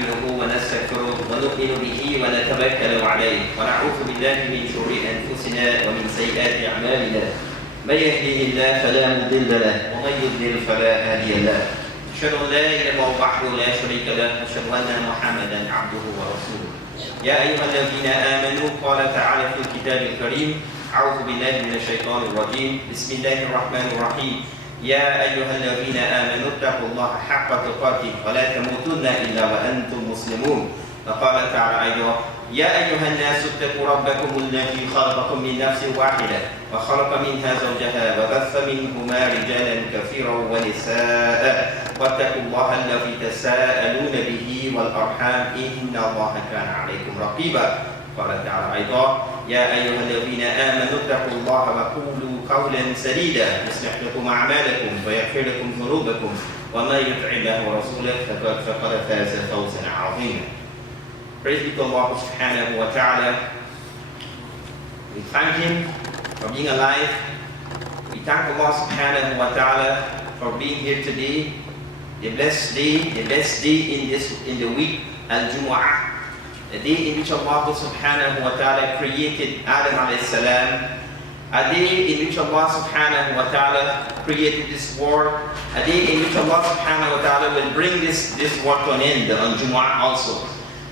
نستعينه ونستغفره ونؤمن به ونتوكل عليه ونعوذ بالله من شرور أنفسنا ومن سيئات أعمالنا من يهده الله فلا مضل له ومن يضلل فلا هادي له أشهد أن لا إله إلا الله وحده لا شريك له وأشهد أن محمدا عبده ورسوله يا أيها الذين آمنوا قال تعالى في الكتاب الكريم أعوذ بالله من الشيطان الرجيم بسم الله الرحمن الرحيم يا أيها الذين آمنوا اتقوا الله حق تقاته ولا تموتن إلا وأنتم مسلمون وقال تعالى أيضا يا أيها الناس اتقوا ربكم الذي خلقكم من نفس واحدة وخلق منها زوجها وبث منهما رجالا كثيرا ونساء واتقوا الله الذي تساءلون به والأرحام إن الله كان عليكم رقيبا قال تعالى أيضا يا أيها الذين آمنوا اتقوا الله وقولوا قولا سديدا يصلح لكم أعمالكم ويغفر لكم ذنوبكم ومن يطع الله ورسوله فقد فاز فوزا عظيما. Praise be to Allah subhanahu wa ta'ala. We thank Him for being alive. We thank Allah subhanahu wa ta'ala for being here today. The best day in the week, Al-Jumu'ah. The day in which Allah subhanahu wa ta'ala created Adam alayhi salam. A day in which Allah subhanahu wa ta'ala created this world. A day in which Allah subhanahu wa ta'ala will bring this world to an end on Jumu'ah also.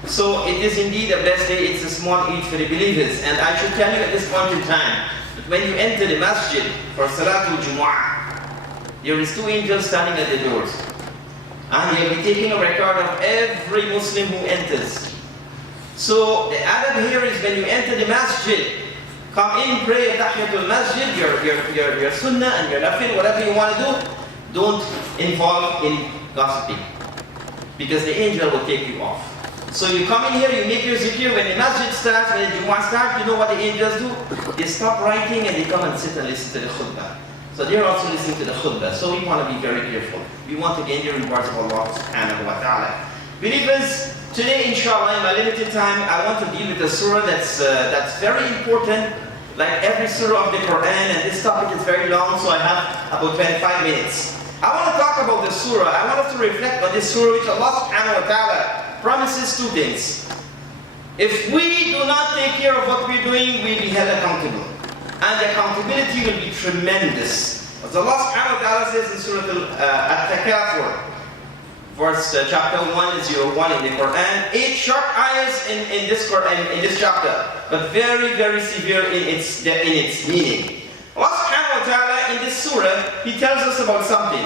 So it is indeed a blessed day. It's a small Eid for the believers. And I should tell you at this point in time that when you enter the masjid for Salatul Jumu'ah, there is 2 angels standing at the doors. And they will be taking a record of every Muslim who enters. So the adab here is when you enter the masjid, come in, pray Tahiyatul Masjid, your sunnah and your nafil, whatever you want to do, don't involve in gossiping. Because the angel will take you off. So you come in here, you make your zikr, when the masjid starts, when the Jumu'ah starts, you know what the angels do? They stop writing and they come and sit and listen to the khutbah. So they're also listening to the khutbah. So we want to be very careful. We want to gain the rewards of Allah subhanahu wa ta'ala. Believers, today inshallah in my limited time, I want to deal with a surah that's very important, like every surah of the Quran, and this topic is very long, so I have about 25 minutes. I want to talk about the surah. I want us to reflect on this surah which Allah subhanahu wa ta'ala promises 2 things. If we do not take care of what we're doing, we'll be held accountable. And the accountability will be tremendous. As Allah subhanahu wa ta'ala says in Surah At-Takathur, verse chapter 101 in the Quran, 8 short ayahs in this chapter, but very, very severe in its meaning. Allah subhanahu wa ta'ala in this surah, He tells us about something.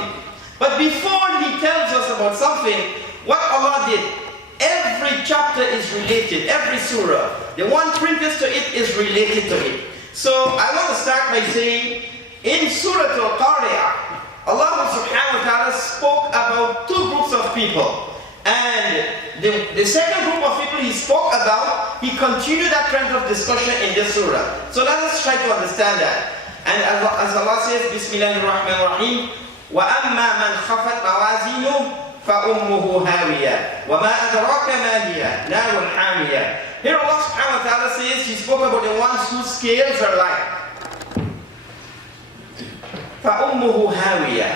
But before He tells us about something, what Allah did, every chapter is related, every surah. The one previous to it is related to it. So I want to start by saying, in Surah Al-Qari'ah, Allah subhanahu wa ta'ala spoke about 2 groups of people. And the second group of people He spoke about, He continued that trend of discussion in this surah. So let us try to understand that. And as Allah says, Bismillahirrahmanirrahim, وَأَمَّا مَنْ خَفَتْ مَوَازِينُهُ فَأُمُّهُ هَاوِيَةٌ وَمَا أَدْرَاكَ مَا هِيَ نَارٌ حَامِيَةٌ. Here Allah subhanahu wa ta'ala says, He spoke about the ones whose scales are light. فَأُمُّهُ هَاوِيَةٌ.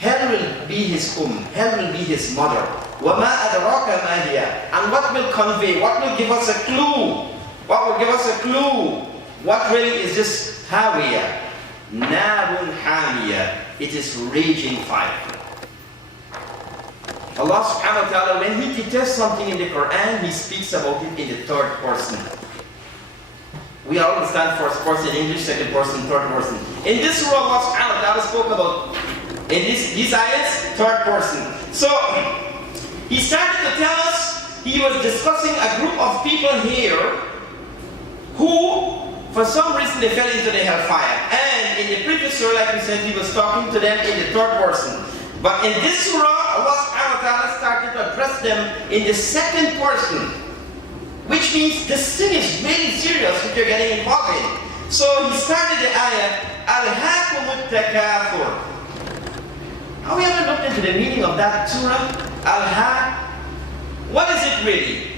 Hell will be his hell will be his mother. وَمَا أَدْرَاكَ مَا هِيَ. And what will convey, what will give us a clue? What will give us a clue? What really is this هَاوِيَةٌ? نَارٌ حَامِيَةٌ. It is raging fire. Allah subhanahu wa ta'ala, when He detests something in the Quran, He speaks about it in the 3rd person. We all understand 1st person English, 2nd person, 3rd person. In this surah, Allah subhanahu wa ta'ala spoke about, in these ayats, 3rd person. So, He started to tell us, He was discussing a group of people here who, for some reason, they fell into the hellfire. And in the previous surah, like we said, He was talking to them in the 3rd person. But in this surah, Allah subhanahu wa ta'ala started to address them in the 2nd person. Which means this thing is really serious what you're getting involved in. So He started the ayah, Al-Hakumut Takathur. Now we haven't looked into the meaning of that surah, Al-Ha. What is it really?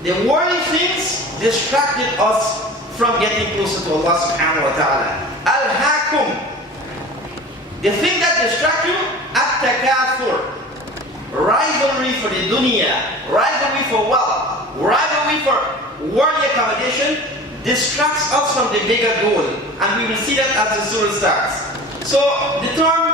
The worldly things distracted us from getting closer to Allah subhanahu wa ta'ala. Al-Hakum. The thing that distracts you, at-takathur. rivalry for the dunya, rivalry for wealth, rivalry for worldly accommodation distracts us from the bigger goal. And we will see that as the surah starts. So the term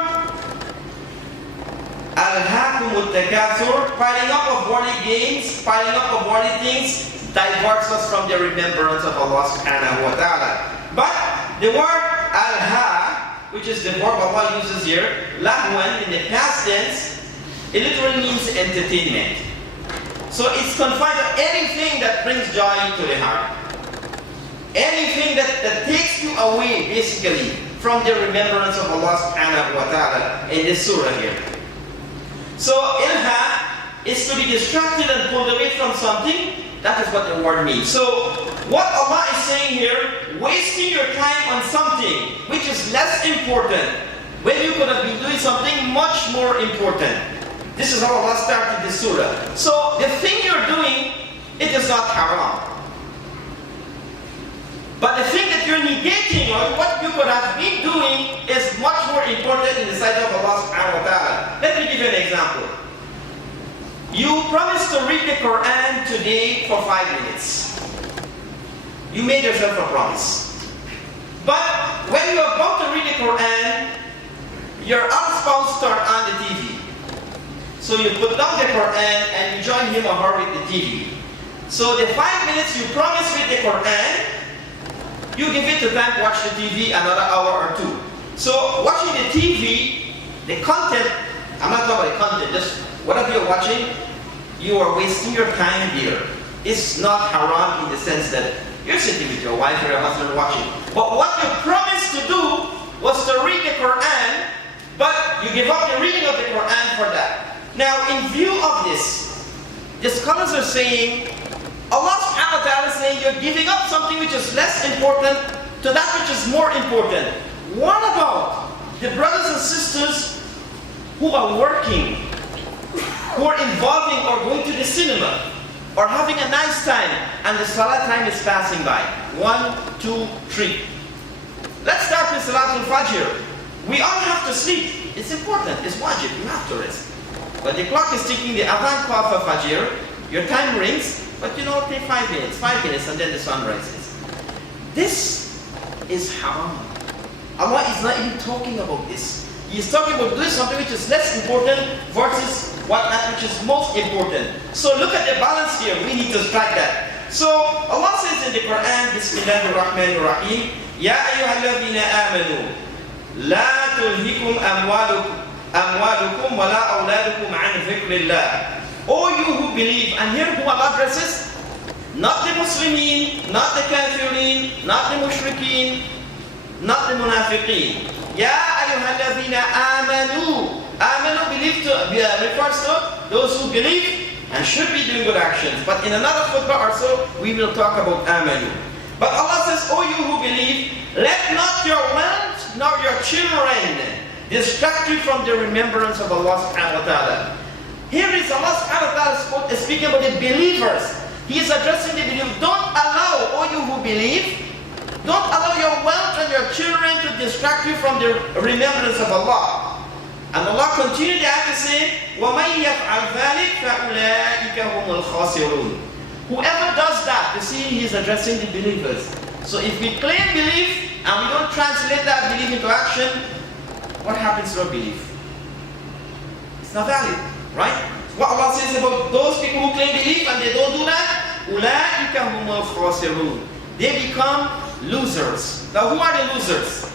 Alhaakumut Takathur, piling up of worldly gains, piling up of worldly things, diverts us from the remembrance of Allah subhanahu wa ta'ala. But the word Alha, which is the verb Allah uses here, Lahwan, in the past tense, it literally means entertainment. So it's confined to anything that brings joy to the heart. Anything that takes you away, basically, from the remembrance of Allah subhanahu wa ta'ala in this surah here. So, ilha is to be distracted and pulled away from something. That is what the word means. So, what Allah is saying here, wasting your time on something which is less important, when you could have been doing something much more important. This is how Allah started this surah. So, the thing you're doing, it is not haram. But the thing that you're negating, or what you could have been doing, is much more important in the sight of Allah subhanahu wa ta'ala. Let me give you an example. You promised to read the Quran today for 5 minutes. You made yourself a promise. But when you're about to read the Quran, your other spouse turned on the TV. So you put down the Quran and you join him or her with the TV. So the 5 minutes you promised with the Quran, you give it to them, watch the TV another hour or 2. So watching the TV, the content, I'm not talking about the content, just whatever you're watching, you are wasting your time here. It's not haram in the sense that you're sitting with your wife or your husband watching. But what you promised to do was to read the Quran, but you give up the reading of the Quran for that. Now in view of this, the scholars are saying, Allah subhanahu wa ta'ala is saying you're giving up something which is less important to that which is more important. What about the brothers and sisters who are working, who are involving or going to the cinema, or having a nice time, and the salah time is passing by? 1, 2, 3. Let's start with Salatul Fajr. We all have to sleep. It's important. It's wajib. You have to rest. But the clock is ticking, the adhan call for Fajr. Your time rings. But you know, take 5 minutes, and then the sun rises. This is haram. Allah is not even talking about this. He is talking about doing something which is less important versus that which is most important. So look at the balance here. We need to strike that. So Allah says in the Quran, Bismillahir Rahmanir Rahim, Ya ayyuhalladhina amanu, la tulhikum amwalukum wa la awladukum an dhikrillah. O you who believe, and here who Allah addresses, not the Muslimin, not the Kafirin, not the Mushrikeen, not the Munafiqeen. Ya ayyuhalladhina amanu. Amanu, believe refers to those who believe and should be doing good actions. But in another khutbah or so, we will talk about amanu. But Allah says, O you who believe, let not your wealth nor your children distract you from the remembrance of Allah subhanahu wa ta'ala. Here is Allah subhanahu wa ta'ala speaking about the believers. He is addressing the believers. Don't allow, all you who believe, don't allow your wealth and your children to distract you from the remembrance of Allah. And Allah continued the ayah to say, وَمَنْ يَفْعَلْ ذَلِكَ فَأُولَٰئِكَ هُمُ الْخَاسِرُونَ. Whoever does that, you see, he is addressing the believers. So if we claim belief and we don't translate that belief into action, what happens to our belief? It's not valid. Right? What Allah says about those people who claim belief and they don't do that, أُولَٰئِكَ هُمُ الْخَاسِرُونَ. They become losers. Now who are the losers?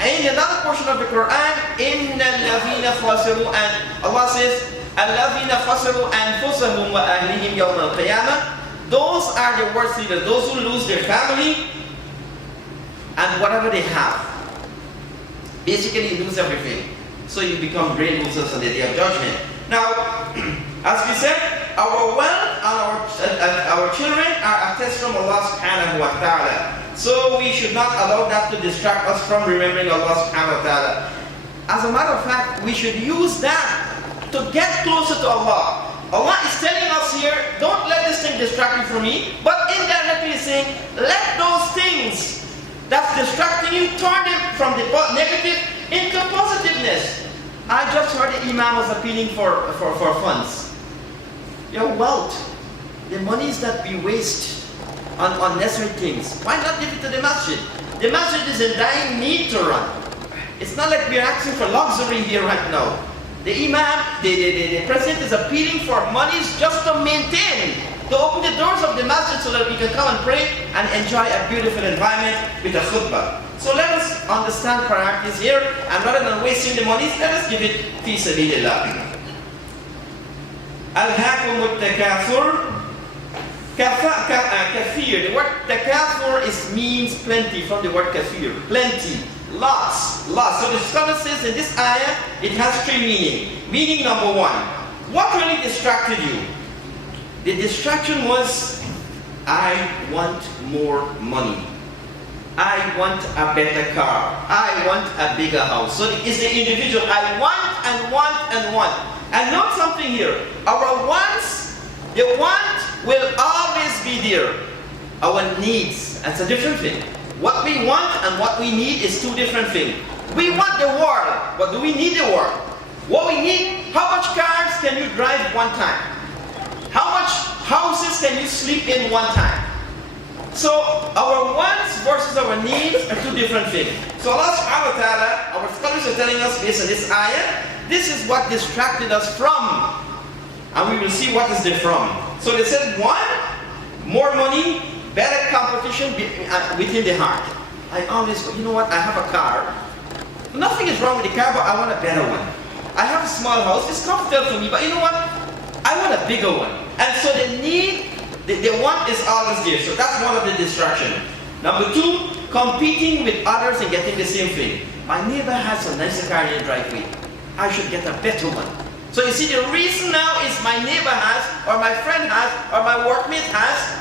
And in another portion of the Quran, إِنَّ الَّذِينَ خَاسِرُوا, and Allah says, الَّذِينَ خَاسِرُوا أَنفُسَهُمْ وَأَهْلِهِمْ يَوْمَ الْقِيَامَةِ. Those are the worst leaders, those who lose their family and whatever they have. Basically, you lose everything. So you become great losers on the Day of Judgment. Now, as we said, our wealth and our children are a test from Allah subhanahu wa ta'ala. So we should not allow that to distract us from remembering Allah subhanahu wa ta'ala. As a matter of fact, we should use that to get closer to Allah. Allah is telling us here, don't let this thing distract you from me, but indirectly saying, let those things that's distracting you, turn them from the negative into positiveness. I just heard the Imam was appealing for funds. Your wealth, the monies that we waste on unnecessary things, why not give it to the masjid? The masjid is in dying need to run. It's not like we're asking for luxury here right now. The Imam, the President is appealing for monies just to maintain, to open the doors of the masjid so that we can come and pray and enjoy a beautiful environment with a khutbah. So let us understand priorities here, and rather than wasting the monies, let us give it fi sabilillah. Alhaakum al-takathur. Kathir. The word takathur means plenty, from the word kathir. Plenty. Lots. So the scholar says in this ayah, it has three meanings. Meaning number one, what really distracted you? The distraction was, I want more money. I want a better car. I want a bigger house. So it's the individual. I want and want and want. And note something here. Our wants, the want will always be there. Our needs, that's a different thing. What we want and what we need is two different things. We want the world, but do we need the world? What we need, how much cars can you drive one time? How much houses can you sleep in one time? So our wants versus our needs are two different things. So Allah subhanahu wa ta'ala, our scholars are telling us based on this ayah, this is what distracted us from. And we will see what is the from. So they said, one, more money, better competition within the heart. I always go, you know what, I have a car. Nothing is wrong with the car, but I want a better one. I have a small house, it's comfortable for me, but you know what, I want a bigger one. And so the need, the want is always there. So that's one of the distractions. Number two, competing with others and getting the same thing. My neighbor has a nicer car in the driveway. I should get a better one. So you see, the reason now is my neighbor has, or my friend has, or my workmate has,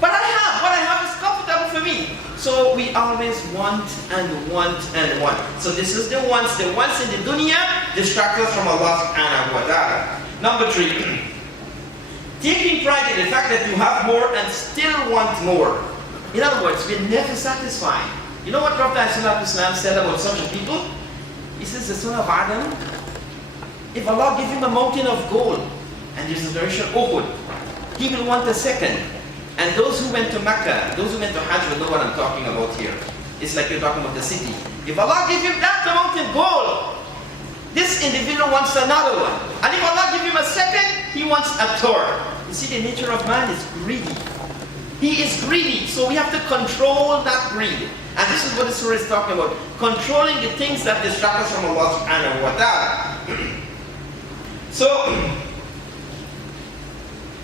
but what I have is comfortable for me. So we always want and want and want. So this is the wants in the dunya distract us from Allah subhanahu wa ta'ala. Number three, taking pride in the fact that you have more and still want more. In other words, we're never satisfied. You know what Prophet ﷺ said about such a people? He says, the son of Adam, if Allah give him a mountain of gold, and there's a narration Uhud, he will want a second. And those who went to Mecca, those who went to Hajj will know what I'm talking about here. It's like you're talking about the city. If Allah give him that amount of gold, this individual wants another one. And if Allah give him a second, he wants a third. You see, the nature of man is greedy. He is greedy, so we have to control that greed. And this is what the surah is talking about. Controlling the things that distract us from Allah subhanahu wa ta'ala. So,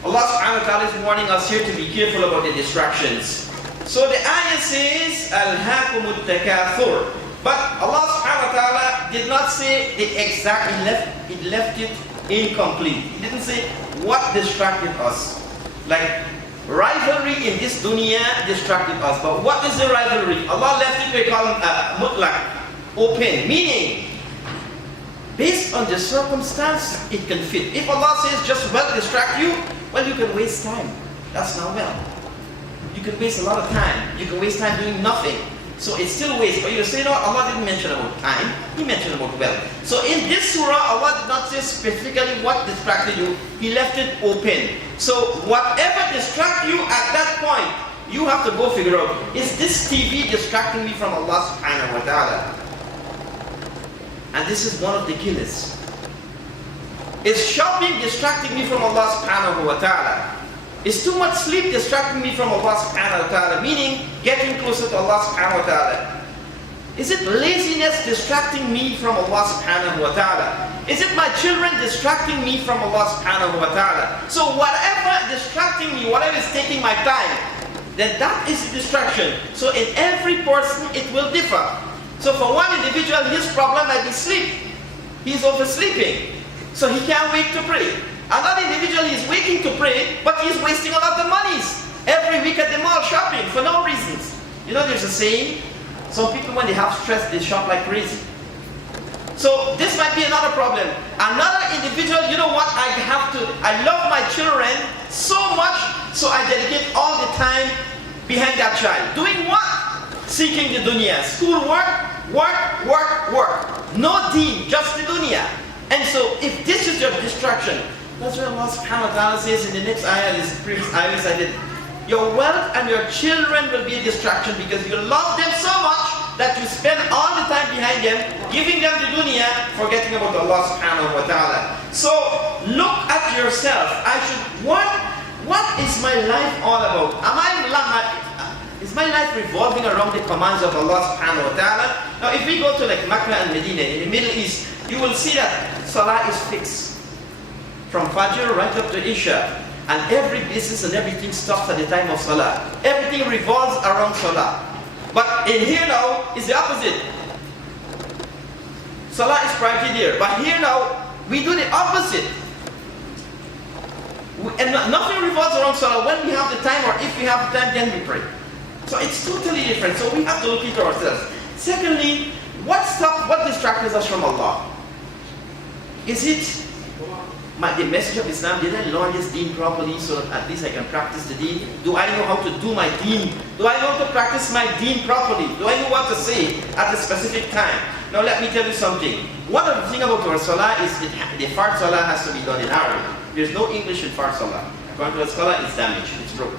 Allah subhanahu wa ta'ala is warning us here to be careful about the distractions. So the ayah says, Alhaakumut takathur. But Allah subhanahu wa ta'ala did not say the exact, it left it incomplete. He didn't say what distracted us. Like rivalry in this dunya distracted us. But what is the rivalry? Allah left it, we call it mutlaq, open. Meaning, based on the circumstance, it can fit. If Allah says just wealth distract you, well, you can waste time. That's not wealth. You can waste a lot of time. You can waste time doing nothing. So it's still waste. But you say, no, Allah didn't mention about time. He mentioned about wealth. So in this surah, Allah did not say specifically what distracted you. He left it open. So whatever distracts you at that point, you have to go figure out, is this TV distracting me from Allah subhanahu wa ta'ala? And this is one of the killers. Is shopping distracting me from Allah subhanahu wa ta'ala? Is too much sleep distracting me from Allah subhanahu wa ta'ala? Meaning, getting closer to Allah subhanahu wa ta'ala. Is it laziness distracting me from Allah subhanahu wa ta'ala? Is it my children distracting me from Allah subhanahu wa ta'ala? So whatever distracting me, whatever is taking my time, then that is the distraction. So in every person, it will differ. So for one individual, his problem might be sleep. He's oversleeping. So he can't wait to pray. Another individual is waiting to pray, but he's wasting a lot of monies every week at the mall shopping for no reasons. You know, there's a saying, some people when they have stress, they shop like crazy. So this might be another problem. Another individual, you know what, I love my children so much, so I dedicate all the time behind that child. Doing what? Seeking the dunya. School work, work, work, work. No deen, just the dunya. And so if this is your distraction, that's what Allah subhanahu wa ta'ala says in the next ayah, this previous ayah recited, your wealth and your children will be a distraction because you love them so much that you spend all the time behind them, giving them the dunya, forgetting about Allah subhanahu wa ta'ala. So look at yourself. What is my life all about? Is my life revolving around the commands of Allah subhanahu wa ta'ala? Now if we go to like Makkah and Medina in the Middle East, you will see that Salah is fixed. From Fajr right up to Isha. And every business and everything stops at the time of Salah. Everything revolves around Salah. But in here now, it's the opposite. Salah is priority there. But here now, we do the opposite. And nothing revolves around Salah. When we have the time or if we have the time, then we pray. So it's totally different. So we have to look into ourselves. Secondly, what distracts us from Allah? Is it the message of Islam? Did I learn this deen properly so that at least I can practice the deen? Do I know how to do my deen? Do I know how to practice my deen properly? Do I know what to say at a specific time? Now let me tell you something. One of the things about our Salah is the Fard Salah has to be done in Arabic. There's no English in Fard Salah. According to the scholar, it's damaged, it's broken.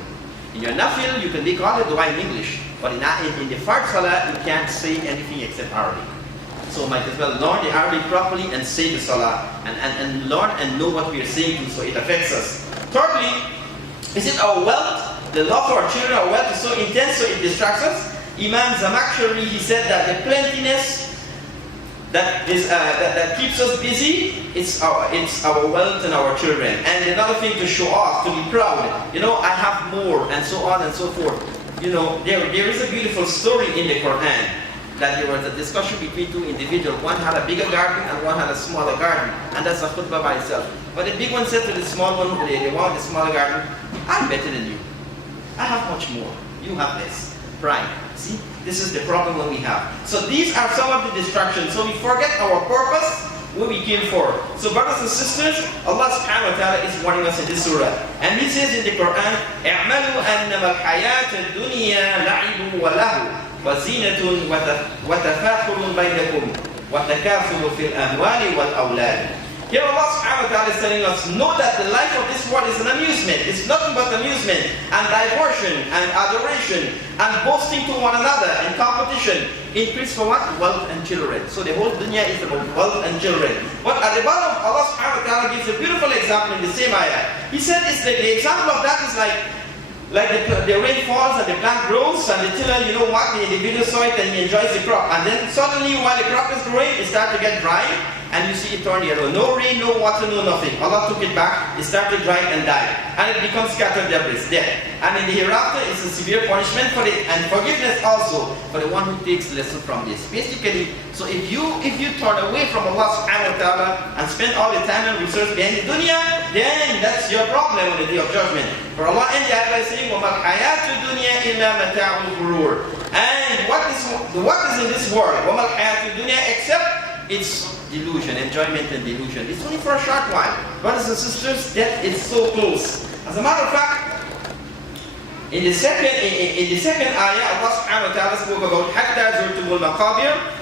In your Nafil, you can make all the dua in English. But in the Fard Salah, you can't say anything except Arabic. So might as well learn the Arabic properly and say the Salah and learn and know what we are saying so it affects us. Thirdly, is it our wealth? The love for our children, our wealth is so intense so it distracts us. Imam Zamakhshari, he said that the plentiness that keeps us busy, it's our wealth and our children. And another thing to show off, to be proud. You know, I have more and so on and so forth. You know, there is a beautiful story in the Quran that there was a discussion between two individuals. One had a bigger garden and one had a smaller garden. And that's a khutbah by itself. But the big one said to the small one, the one with the smaller garden, I'm better than you. I have much more. You have less. Pride. See? This is the problem that we have. So these are some of the distractions. So we forget our purpose, what we came for. So brothers and sisters, Allah subhanahu wa ta'ala is warning us in this surah. And He says in the Quran, اعملوا أنما الحياة الدنيا لعب وله وزينة وتفاخر بينكم وتكاثر في الأموال والأولاد. Here Allah subhanahu wa ta'ala is telling us, know that the life of this world is an amusement. It's nothing but amusement and diversion and adoration and boasting to one another and competition. Increase for what? Wealth and children. So the whole dunya is about wealth and children. But at the bottom, Allah subhanahu wa ta'ala gives a beautiful example in the same ayah. He said the example of that is like the rain falls and the plant grows and the tiller, you know what, the individual saw it and he enjoys the crop. And then suddenly while the crop is growing, it starts to get dry and you see it turn yellow. No rain, no water, no nothing. Allah took it back, it started dry and died. And it becomes scattered debris, dead. And in the hereafter, it's a severe punishment for it and forgiveness also for the one who takes lesson from this. Basically, so if you turn away from Allah subhanahu wa ta'ala and spend all the time and research behind the dunya, then that's your problem on the day of judgment. For Allah ends the ayah by saying, وَمَا الْحَيَاةُ الدُّنْيَا إِلَّا مَتَاعُ الْغُرُورِ. And what is in this world? وَمَا الْحَيَاةُ الدُّنْيَا except it's delusion, enjoyment and delusion. It's only for a short while. Brothers and sisters, death is so close. As a matter of fact, in the second ayah, Allah subhanahu wa ta'ala spoke about حَتَّى زُرْتُمُ الْمَقَابِرِ.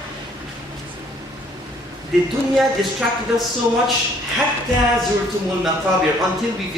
The dunya distracted us so much, حَتَّى زُرْتُمُ الْمَقَابِرِ, until we